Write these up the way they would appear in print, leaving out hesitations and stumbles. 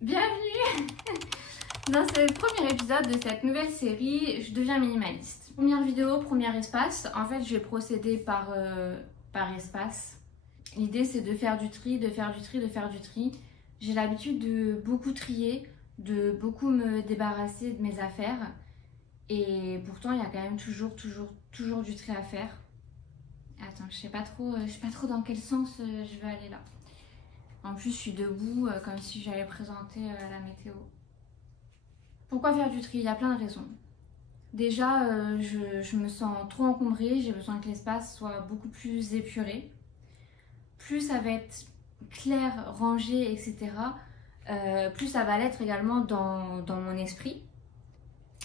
Bienvenue dans ce premier épisode de cette nouvelle série Je deviens minimaliste. Première vidéo, premier espace. En fait, je vais procéder par espace. L'idée, c'est de faire du tri, de faire du tri, de faire du tri. J'ai l'habitude de beaucoup trier, de beaucoup me débarrasser de mes affaires. Et pourtant, il y a quand même toujours du tri à faire. Attends, je sais pas trop dans quel sens je vais aller là. En plus, je suis debout comme si j'allais présenter la météo. Pourquoi faire du tri? Il y a plein de raisons. Déjà, je me sens trop encombrée, j'ai besoin que l'espace soit beaucoup plus épuré. Plus ça va être clair, rangé, etc., plus ça va l'être également dans mon esprit.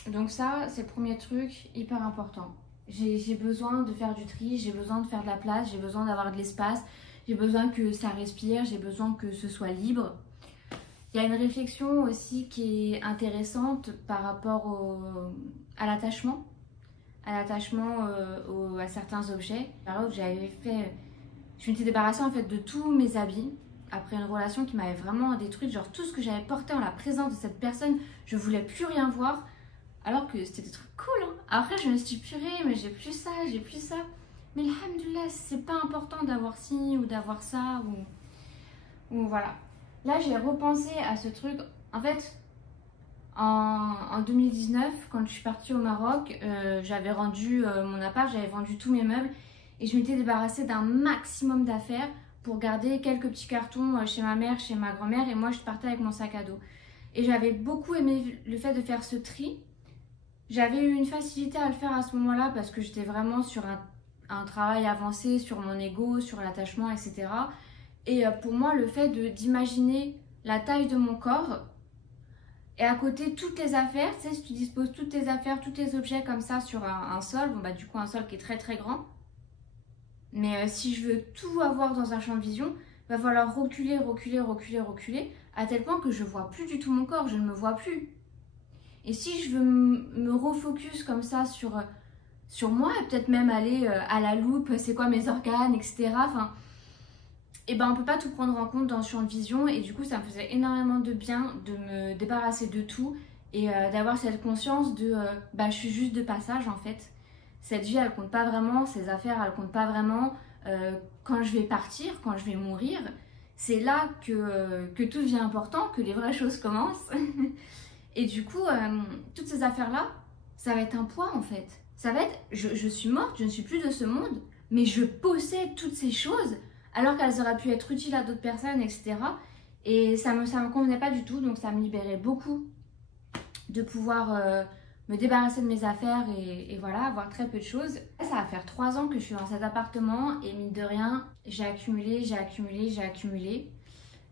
Donc ça, c'est le premier truc hyper important. J'ai besoin de faire du tri, j'ai besoin de faire de la place, j'ai besoin d'avoir de l'espace. J'ai besoin que ça respire, j'ai besoin que ce soit libre. Il y a une réflexion aussi qui est intéressante par rapport à l'attachement. À certains objets. Par exemple, je m'étais débarrassée en fait de tous mes habits après une relation qui m'avait vraiment détruite. Genre tout ce que j'avais porté en la présence de cette personne, je voulais plus rien voir. Alors que c'était des trucs cool. Hein. Après, je me suis dit, purée, mais j'ai plus ça. Mais alhamdoulilah, c'est pas important d'avoir ci ou d'avoir ça ou voilà. Là, j'ai repensé à ce truc. En fait, en 2019, quand je suis partie au Maroc, j'avais rendu mon appart, j'avais vendu tous mes meubles et je m'étais débarrassée d'un maximum d'affaires pour garder quelques petits cartons chez ma mère, chez ma grand-mère et moi, je partais avec mon sac à dos. Et j'avais beaucoup aimé le fait de faire ce tri. J'avais eu une facilité à le faire à ce moment-là parce que j'étais vraiment sur un travail avancé sur mon ego, sur l'attachement, etc. Et pour moi, le fait d'imaginer la taille de mon corps et à côté toutes les affaires, tu sais, si tu disposes toutes tes affaires, tous tes objets comme ça sur un sol, bon bah du coup un sol qui est très grand. Mais si je veux tout avoir dans un champ de vision, il va falloir reculer à tel point que je vois plus du tout mon corps, je ne me vois plus. Et si je veux me refocus comme ça sur moi et peut-être même aller à la loupe, c'est quoi mes organes, etc. Enfin, et ben on peut pas tout prendre en compte dans ce champ de vision et du coup ça me faisait énormément de bien de me débarrasser de tout et d'avoir cette conscience de bah je suis juste de passage en fait. Cette vie elle compte pas vraiment, ces affaires elles comptent pas vraiment. Quand je vais partir, quand je vais mourir, c'est là que tout devient important, que les vraies choses commencent. Et du coup, toutes ces affaires-là, ça va être un poids en fait. Ça va être, je suis morte, je ne suis plus de ce monde, mais je possède toutes ces choses alors qu'elles auraient pu être utiles à d'autres personnes, etc. Et ça me convenait pas du tout, donc ça me libérait beaucoup de pouvoir me débarrasser de mes affaires et voilà, avoir très peu de choses. Ça va faire 3 ans que je suis dans cet appartement et mine de rien, j'ai accumulé.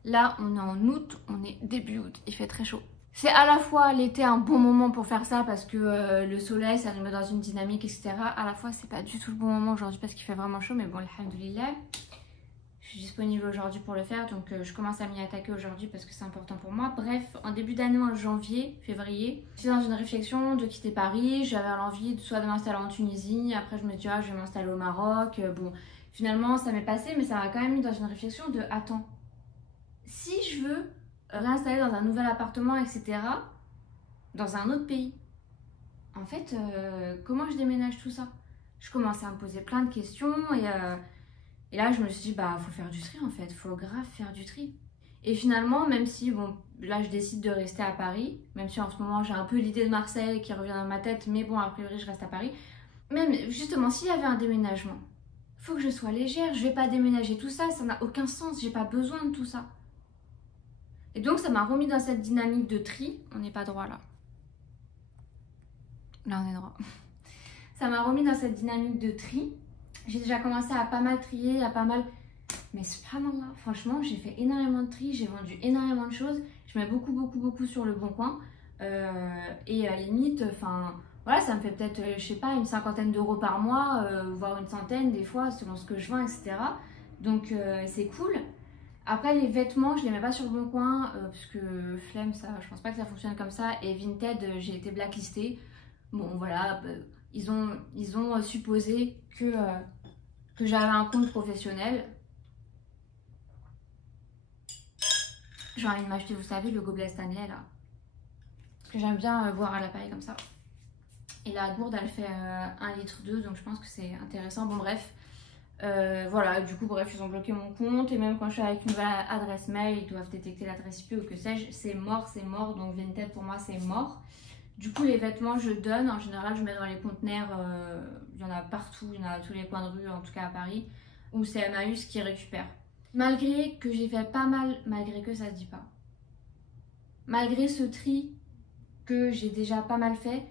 Là, on est en août, on est début août, il fait très chaud. C'est à la fois l'été un bon moment pour faire ça parce que le soleil ça nous met dans une dynamique, etc. À la fois c'est pas du tout le bon moment aujourd'hui parce qu'il fait vraiment chaud, mais bon, alhamdoulilah. Je suis disponible aujourd'hui pour le faire, donc je commence à m'y attaquer aujourd'hui parce que c'est important pour moi. Bref, en début d'année, en janvier, février, j'étais dans une réflexion de quitter Paris. J'avais l'envie soit de m'installer en Tunisie, après je me dis ah, je vais m'installer au Maroc. Bon, finalement ça m'est passé, mais ça m'a quand même mis dans une réflexion de attends, si je veux réinstaller dans un nouvel appartement, etc., dans un autre pays. En fait, comment je déménage tout ça? Je commençais à me poser plein de questions et là, je me suis dit, bah, faut faire du tri en fait, faut grave faire du tri. Et finalement, même si, bon, là, je décide de rester à Paris, même si en ce moment, j'ai un peu l'idée de Marseille qui revient dans ma tête, mais bon, a priori, je reste à Paris. Même, justement, s'il y avait un déménagement, faut que je sois légère, je vais pas déménager tout ça, ça n'a aucun sens, j'ai pas besoin de tout ça. Et donc ça m'a remis dans cette dynamique de tri. On n'est pas droit là. Là on est droit. Ça m'a remis dans cette dynamique de tri. J'ai déjà commencé à pas mal trier, à pas mal... Mais subhanallah, franchement j'ai fait énormément de tri, j'ai vendu énormément de choses. Je mets beaucoup sur le bon coin. Et à la limite, enfin... Voilà, ça me fait peut-être, je sais pas, une 50aine d'euros par mois, voire une centaine des fois, selon ce que je vends, etc. Donc c'est cool. Après les vêtements, je les mets pas sur le bon coin parce que flemme ça, je pense pas que ça fonctionne comme ça. Et Vinted, j'ai été blacklistée. Bon voilà, ils ont supposé que j'avais un compte professionnel. J'ai envie de m'acheter, vous savez, le gobelet Stanley là. Parce que j'aime bien boire à l'appareil comme ça. Et la gourde, elle fait 1,2 litre, donc je pense que c'est intéressant. Bon, bref. Voilà, du coup, bref, ils ont bloqué mon compte. Et même quand je suis avec une nouvelle adresse mail, ils doivent détecter l'adresse IP ou que sais-je. C'est mort, c'est mort. Donc Vinted, pour moi, c'est mort. Du coup, les vêtements, je donne. En général, je mets dans les conteneurs. Il y en a partout. Il y en a à tous les coins de rue, en tout cas à Paris. Ou c'est Emmaüs qui récupère. Malgré que j'ai fait pas mal, malgré que ça se dit pas. Malgré ce tri que j'ai déjà pas mal fait,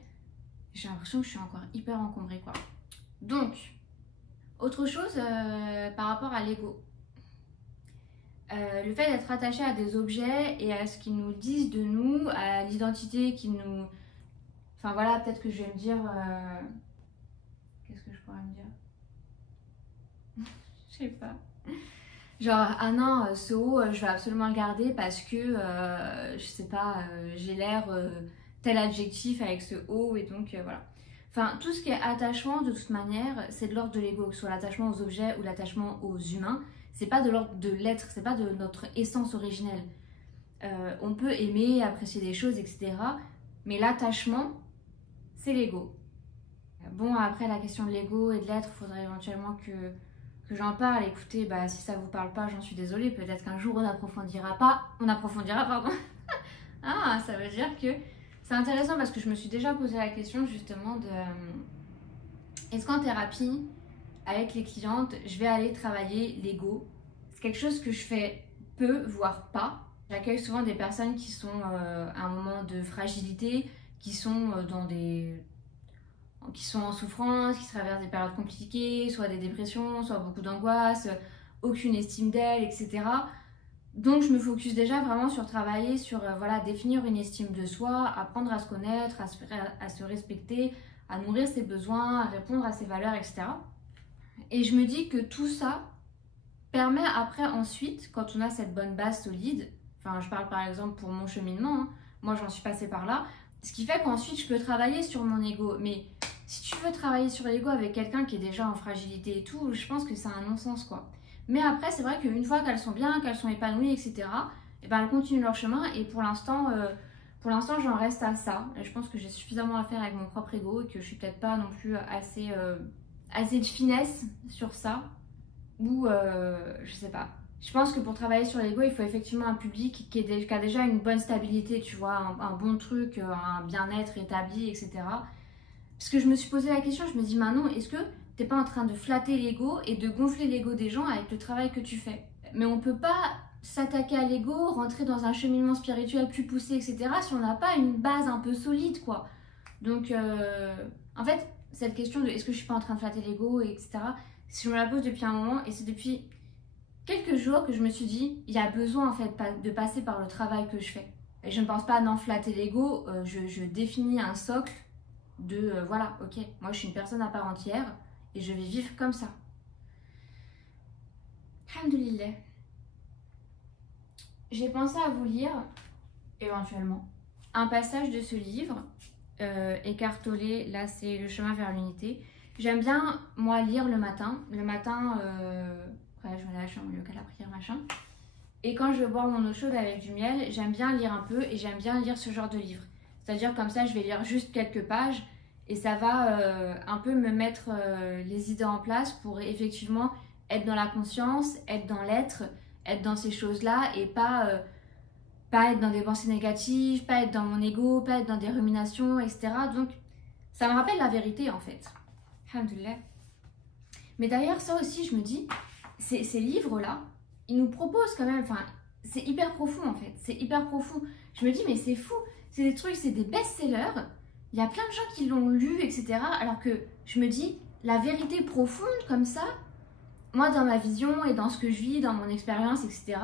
j'ai l'impression que je suis encore hyper encombrée, quoi. Donc, autre chose par rapport à l'ego. Le fait d'être attaché à des objets et à ce qu'ils nous disent de nous, à l'identité qu'ils nous... Enfin voilà, peut-être que je vais me dire... Qu'est-ce que je pourrais me dire? Je sais pas. Genre, ah non, ce haut, je vais absolument le garder parce que, je sais pas, j'ai l'air tel adjectif avec ce haut et donc voilà. Enfin, tout ce qui est attachement, de toute manière, c'est de l'ordre de l'ego, que ce soit l'attachement aux objets ou l'attachement aux humains. C'est pas de l'ordre de l'être, c'est pas de notre essence originelle. On peut aimer, apprécier des choses, etc. Mais l'attachement, c'est l'ego. Bon, après, la question de l'ego et de l'être, il faudrait éventuellement que j'en parle. Écoutez, bah, si ça vous parle pas, j'en suis désolée. Peut-être qu'un jour, on approfondira, pardon. Ah, ça veut dire que c'est intéressant parce que je me suis déjà posé la question justement de est-ce qu'en thérapie, avec les clientes, je vais aller travailler l'ego? C'est quelque chose que je fais peu, voire pas. J'accueille souvent des personnes qui sont à un moment de fragilité, qui sont qui sont en souffrance, qui traversent des périodes compliquées, soit des dépressions, soit beaucoup d'angoisse, aucune estime d'elles, etc. Donc je me focus déjà vraiment sur travailler, sur voilà, définir une estime de soi, apprendre à se connaître, à se respecter, à nourrir ses besoins, à répondre à ses valeurs, etc. Et je me dis que tout ça permet après ensuite, quand on a cette bonne base solide, enfin je parle par exemple pour mon cheminement, hein, moi j'en suis passée par là, ce qui fait qu'ensuite je peux travailler sur mon ego. Mais si tu veux travailler sur l'ego avec quelqu'un qui est déjà en fragilité et tout, je pense que c'est un non-sens quoi. Mais après c'est vrai qu'une fois qu'elles sont bien, qu'elles sont épanouies, etc., et ben, elles continuent leur chemin et pour l'instant j'en reste à ça. Et je pense que j'ai suffisamment à faire avec mon propre ego et que je suis peut-être pas non plus assez de finesse sur ça. Ou je sais pas. Je pense que pour travailler sur l'ego, il faut effectivement un public qui a déjà une bonne stabilité, tu vois, un bon truc, un bien-être établi, etc. Parce que je me suis posé la question, je me dis, Manon, est-ce que t'es pas en train de flatter l'ego et de gonfler l'ego des gens avec le travail que tu fais? Mais on peut pas s'attaquer à l'ego, rentrer dans un cheminement spirituel plus poussé, etc. si on n'a pas une base un peu solide, quoi. Donc, en fait, cette question de est-ce que je suis pas en train de flatter l'ego, etc., si je me la pose depuis un moment, et c'est depuis quelques jours que je me suis dit, il y a besoin en fait de passer par le travail que je fais. Et je ne pense pas à n'en flatter l'ego, je définis un socle de voilà, ok, moi je suis une personne à part entière et je vais vivre comme ça. Alhamdoulilah. J'ai pensé à vous lire, éventuellement, un passage de ce livre, Écartolé, là c'est Le chemin vers l'unité. J'aime bien, moi, lire le matin. Le matin, après je me lâche en milieu qu'à la prière, machin. Et quand je vais boire mon eau chaude avec du miel, j'aime bien lire un peu et j'aime bien lire ce genre de livre. C'est-à-dire comme ça, je vais lire juste quelques pages et ça va un peu me mettre les idées en place pour effectivement être dans la conscience, être dans l'être, être dans ces choses-là et pas être dans des pensées négatives, pas être dans mon ego, pas être dans des ruminations, etc. Donc, ça me rappelle la vérité en fait. Alhamdoulilah. Mais d'ailleurs, ça aussi, je me dis, ces livres-là, ils nous proposent quand même, enfin, c'est hyper profond en fait, c'est hyper profond. Je me dis, mais c'est fou, c'est des trucs, c'est des best-sellers, il y a plein de gens qui l'ont lu, etc. Alors que je me dis, la vérité profonde comme ça, moi dans ma vision et dans ce que je vis, dans mon expérience, etc.,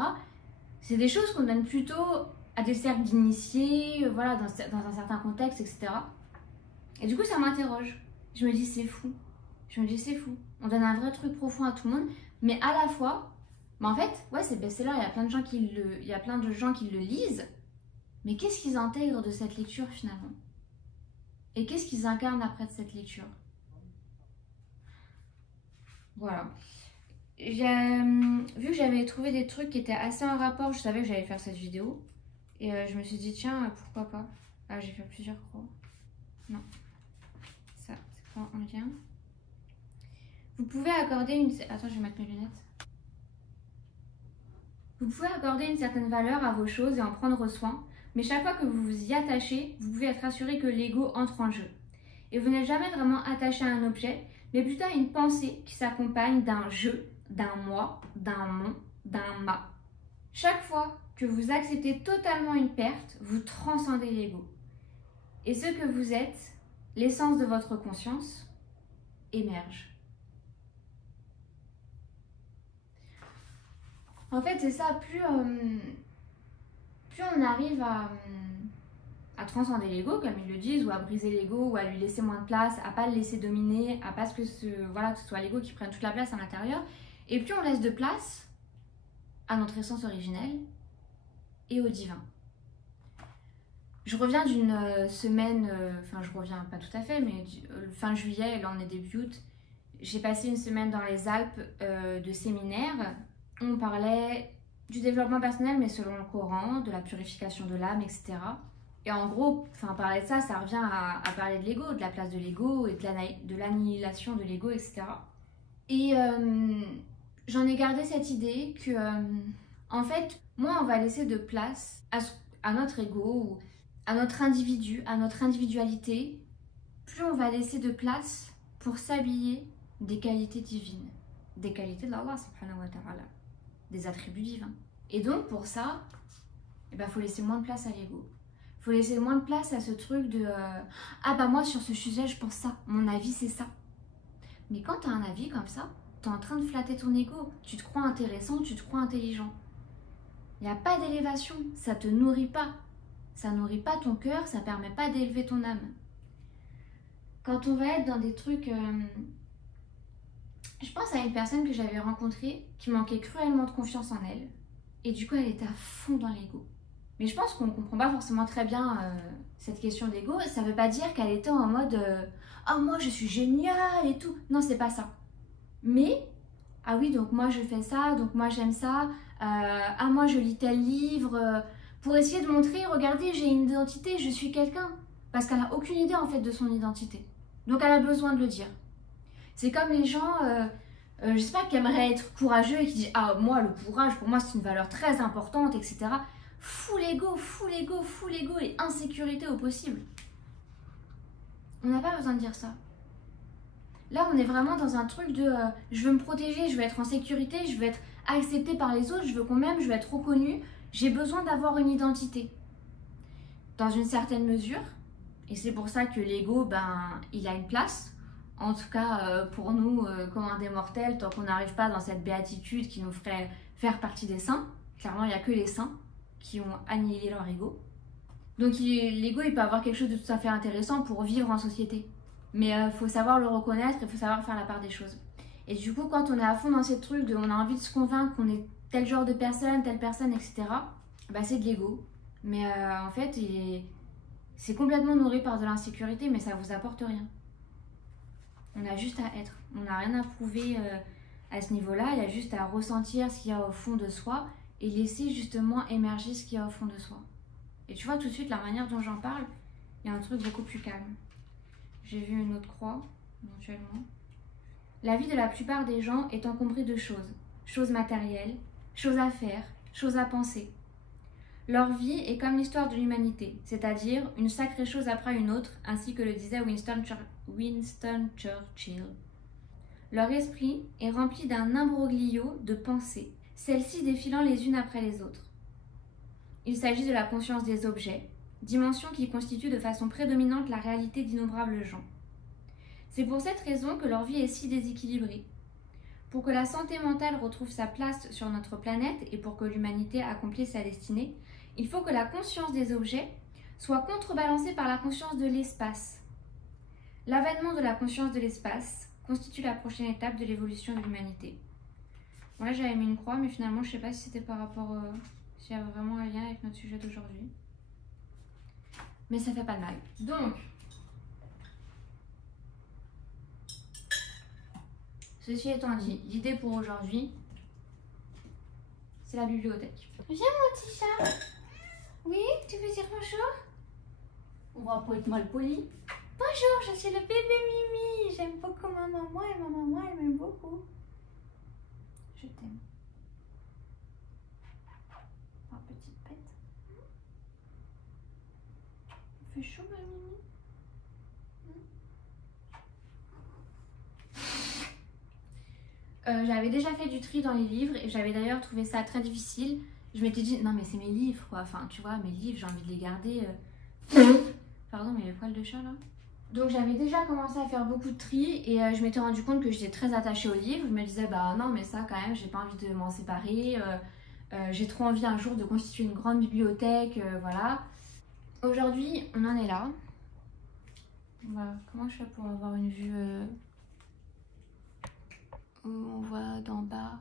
c'est des choses qu'on donne plutôt à des cercles d'initiés, voilà, dans un certain contexte, etc. Et du coup, ça m'interroge. Je me dis, c'est fou. Je me dis, c'est fou. On donne un vrai truc profond à tout le monde, mais à la fois, mais en fait, ouais, c'est best-seller, il y a plein de gens qui le lisent, mais qu'est-ce qu'ils intègrent de cette lecture finalement? Et qu'est-ce qu'ils incarnent après de cette lecture? Voilà. vu que j'avais trouvé des trucs qui étaient assez en rapport, je savais que j'allais faire cette vidéo. Et je me suis dit, tiens, pourquoi pas. Ah, j'ai fait plusieurs croix. Non. Ça, c'est pas en lien. Vous pouvez accorder une... Attends, je vais mettre mes lunettes. Vous pouvez accorder une certaine valeur à vos choses et en prendre soin. Mais chaque fois que vous vous y attachez, vous pouvez être assuré que l'ego entre en jeu. Et vous n'êtes jamais vraiment attaché à un objet, mais plutôt à une pensée qui s'accompagne d'un je, d'un moi, d'un mon, d'un ma. Chaque fois que vous acceptez totalement une perte, vous transcendez l'ego. Et ce que vous êtes, l'essence de votre conscience, émerge. En fait, c'est ça, plus on arrive à transcender l'ego, comme ils le disent, ou à briser l'ego, ou à lui laisser moins de place, à pas le laisser dominer, à pas que ce soit l'ego qui prenne toute la place à l'intérieur, et plus on laisse de place à notre essence originelle et au divin. Je reviens d'une semaine, enfin je reviens pas tout à fait, mais fin juillet, là on est début août, j'ai passé une semaine dans les Alpes de séminaire. On parlait du développement personnel, mais selon le Coran, de la purification de l'âme, etc. Et en gros, parler de ça, ça revient à parler de l'ego, de la place de l'ego et de l'annihilation de l'ego, etc. Et j'en ai gardé cette idée que, en fait, moins on va laisser de place à notre ego, ou à notre individu, à notre individualité, plus on va laisser de place pour s'habiller des qualités divines, des qualités d'Allah subhanahu wa ta'ala, des attributs divins. Et donc pour ça, faut laisser moins de place à l'ego. Faut laisser moins de place à ce truc de ah bah moi sur ce sujet je pense ça, mon avis c'est ça. Mais quand tu as un avis comme ça, tu es en train de flatter ton ego. Tu te crois intéressant, tu te crois intelligent. Il n'y a pas d'élévation, ça te nourrit pas. Ça nourrit pas ton cœur, ça permet pas d'élever ton âme. Quand on va être dans des trucs... Je pense à une personne que j'avais rencontrée qui manquait cruellement de confiance en elle. Et du coup, elle était à fond dans l'ego. Mais je pense qu'on ne comprend pas forcément très bien cette question d'ego. Ça ne veut pas dire qu'elle était en mode ah, moi je suis géniale et tout. Non, c'est pas ça. Mais, ah oui, donc moi je fais ça, donc moi j'aime ça. Ah, moi je lis tel livre. Pour essayer de montrer, regardez, j'ai une identité, je suis quelqu'un. Parce qu'elle n'a aucune idée en fait de son identité. Donc elle a besoin de le dire. C'est comme les gens, je sais pas, qui aimeraient être courageux et qui disent ah, moi le courage, pour moi c'est une valeur très importante, etc. Full ego, full ego, full ego et insécurité au possible. On n'a pas besoin de dire ça. Là, on est vraiment dans un truc de je veux me protéger, je veux être en sécurité, je veux être acceptée par les autres, je veux qu'on m'aime, je veux être reconnue. J'ai besoin d'avoir une identité. Dans une certaine mesure. Et c'est pour ça que l'ego, il a une place. En tout cas, pour nous, comme des mortels, tant qu'on n'arrive pas dans cette béatitude qui nous ferait faire partie des saints. Clairement, il n'y a que les saints qui ont annihilé leur ego. Donc l'ego, il peut avoir quelque chose de tout à fait intéressant pour vivre en société. Mais il faut savoir le reconnaître, il faut savoir faire la part des choses. Et du coup, quand on est à fond dans ces trucs, on a envie de se convaincre qu'on est tel genre de personne, telle personne, etc., c'est de l'ego. Mais en fait, c'est complètement nourri par de l'insécurité, mais ça vous apporte rien. On a juste à être. On n'a rien à prouver à ce niveau-là, il y a juste à ressentir ce qu'il y a au fond de soi et laisser justement émerger ce qu'il y a au fond de soi. Et tu vois tout de suite la manière dont j'en parle, il y a un truc beaucoup plus calme. J'ai vu une autre croix, éventuellement. La vie de la plupart des gens est encombrée de choses. Choses matérielles, choses à faire, choses à penser. Leur vie est comme l'histoire de l'humanité, c'est-à-dire une sacrée chose après une autre, ainsi que le disait Winston Churchill. Leur esprit est rempli d'un imbroglio de pensées, celles-ci défilant les unes après les autres. Il s'agit de la conscience des objets, dimension qui constitue de façon prédominante la réalité d'innombrables gens. C'est pour cette raison que leur vie est si déséquilibrée. Pour que la santé mentale retrouve sa place sur notre planète et pour que l'humanité accomplisse sa destinée, il faut que la conscience des objets soit contrebalancée par la conscience de l'espace. L'avènement de la conscience de l'espace constitue la prochaine étape de l'évolution de l'humanité. Bon, là j'avais mis une croix, mais finalement je ne sais pas si c'était par rapport... s'il y avait vraiment un lien avec notre sujet d'aujourd'hui. Mais ça fait pas de mal. Donc, Ceci étant dit, l'idée pour aujourd'hui, c'est la bibliothèque. Viens mon petit chat. Oui, tu veux dire bonjour? On va pas être mal poli. Bonjour, je suis le bébé Mimi. J'aime beaucoup ma maman et ma maman elle m'aime beaucoup. Je t'aime. Ma petite bête. Il fait chaud ma Mimi? J'avais déjà fait du tri dans les livres et j'avais d'ailleurs trouvé ça très difficile. Je m'étais dit, non mais c'est mes livres quoi, enfin tu vois, mes livres, j'ai envie de les garder. Pardon, mais les poils de chat là. Donc j'avais déjà commencé à faire beaucoup de tri et je m'étais rendu compte que j'étais très attachée aux livres. Je me disais, bah non mais ça quand même, j'ai pas envie de m'en séparer. J'ai trop envie un jour de constituer une grande bibliothèque, voilà. Aujourd'hui, on en est là. Voilà, comment je fais pour avoir une vue où on voit d'en bas?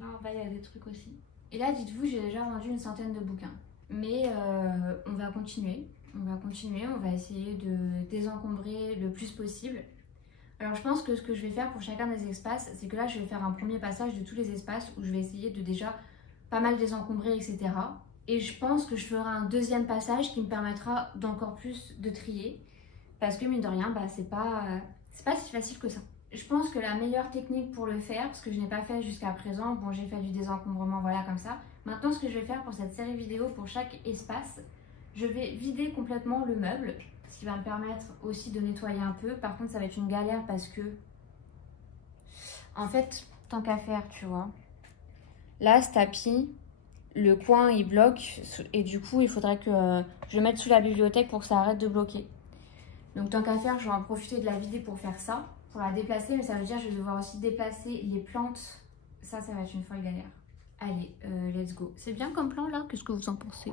Là en bas il y a des trucs aussi. Et là dites-vous j'ai déjà vendu une centaine de bouquins. Mais on va continuer. On va essayer de désencombrer le plus possible. Alors je pense que ce que je vais faire pour chacun des espaces, c'est que là je vais faire un premier passage de tous les espaces où je vais essayer de déjà pas mal désencombrer, etc. Et je pense que je ferai un deuxième passage qui me permettra d'encore plus de trier. Parce que mine de rien, bah, c'est pas si facile que ça. Je pense que la meilleure technique pour le faire, parce que je n'ai pas fait jusqu'à présent, bon j'ai fait du désencombrement voilà comme ça. Maintenant ce que je vais faire pour cette série vidéo, pour chaque espace, je vais vider complètement le meuble. Ce qui va me permettre aussi de nettoyer un peu. Par contre ça va être une galère parce que, en fait, tant qu'à faire tu vois. Là ce tapis, le coin il bloque et du coup il faudrait que je le mette sous la bibliothèque pour que ça arrête de bloquer. Donc tant qu'à faire, je vais en profiter de la vider pour faire ça, pour la déplacer, mais ça veut dire que je vais devoir aussi déplacer les plantes. Ça va être une folle galère. Allez, let's go. C'est bien comme plan là, qu'est-ce que vous en pensez?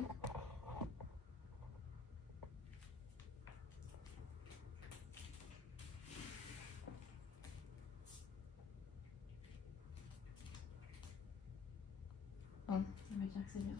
Bon, on va dire que c'est bien.